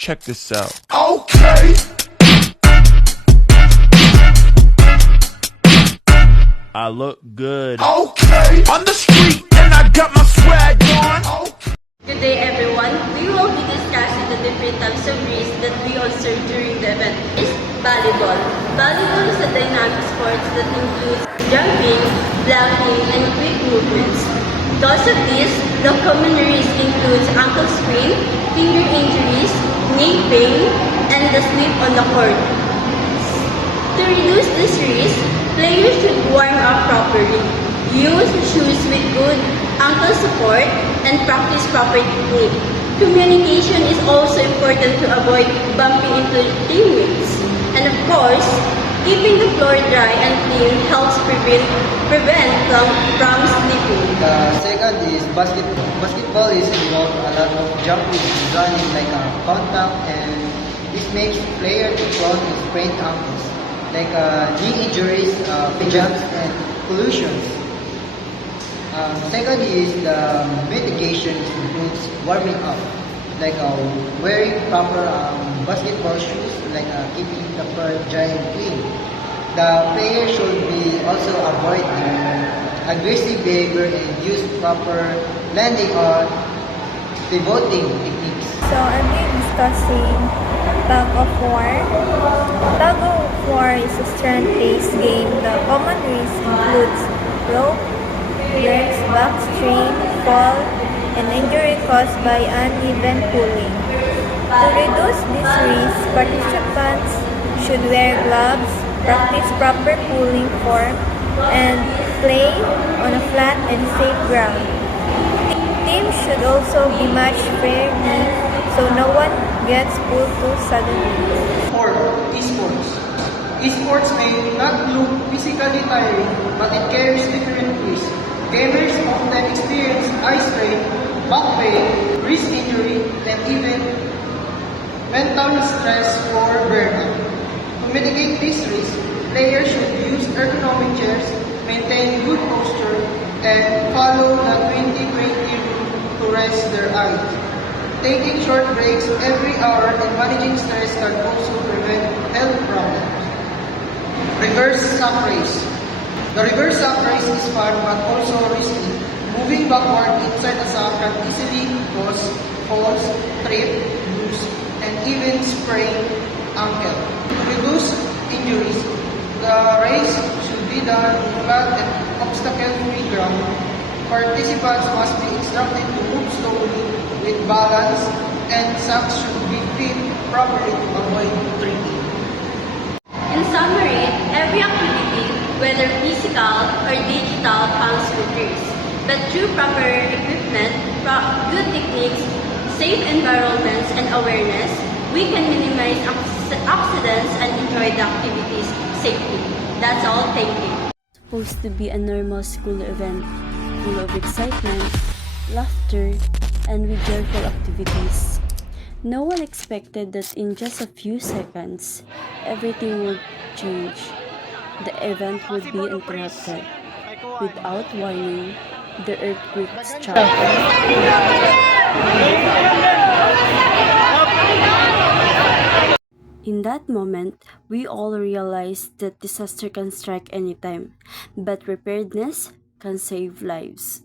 check this out. Okay. I look good. Okay. On the street and I got my swag on. Good day everyone. We will be discussing the different types of risks that we observe during the event. Is volleyball. Volleyball is a dynamic sport that includes jumping, blocking, and quick movements. Because of this, the common risk includes ankle sprain, finger injuries, knee pain, and the slip on the court. To reduce this risk, players should warm up properly, use shoes with good ankle support, and practice proper technique. Communication is also important to avoid bumping into teammates. And of course, keeping the floor dry and clean helps prevent from slipping. The second is basketball. Basketball is involved a lot of jumping and running like a contact, and this makes players prone to sprained ankles like knee injuries, jumps, and collisions. Second is the mitigation includes warming up, like wearing proper basketball shoes, like keeping the court dry and clean. The player should be also avoid aggressive behavior and use proper landing or pivoting techniques. So I'll be discussing tug of war. Tug of war is a strength-based game. The common risk includes rope, breaks, backstring, fall, and injury caused by uneven pulling. To reduce this risk, participants should wear gloves, practice proper pulling form, and play on a flat and safe ground. Teams should also be matched fairly so no one gets pulled too suddenly. 4. Esports. Esports may not look physically tiring, but it carries different risks. Gamers often experience eye strain, back pain, wrist injury, and even mental stress or burnout. To mitigate this risk, players should use ergonomic chairs, maintain good posture, and follow the 20-20 rule to rest their eyes. Taking short breaks every hour and managing stress can also prevent health problems. Reverse sack race. The reverse sack race is fun but also risky. Moving backward inside the sack can easily cause falls, trip, bruise, and even sprain ankle. To reduce injuries, the race should be done flat and obstacle-free ground. Participants must be instructed to move slowly with balance, and sacks should be fit properly to avoid tripping. In summary, every activity, whether physical or digital, comes with risk. But through proper equipment, good techniques, safe environments, and awareness, we can minimize accidents and enjoy the activities safely. That's all. Thank you. Supposed to be a normal school event, full of excitement, laughter, and with joyful activities. No one expected that in just a few seconds, everything would change. The event would be interrupted. Without warning, the earthquake struck. In that moment, we all realized that disaster can strike anytime, but preparedness can save lives.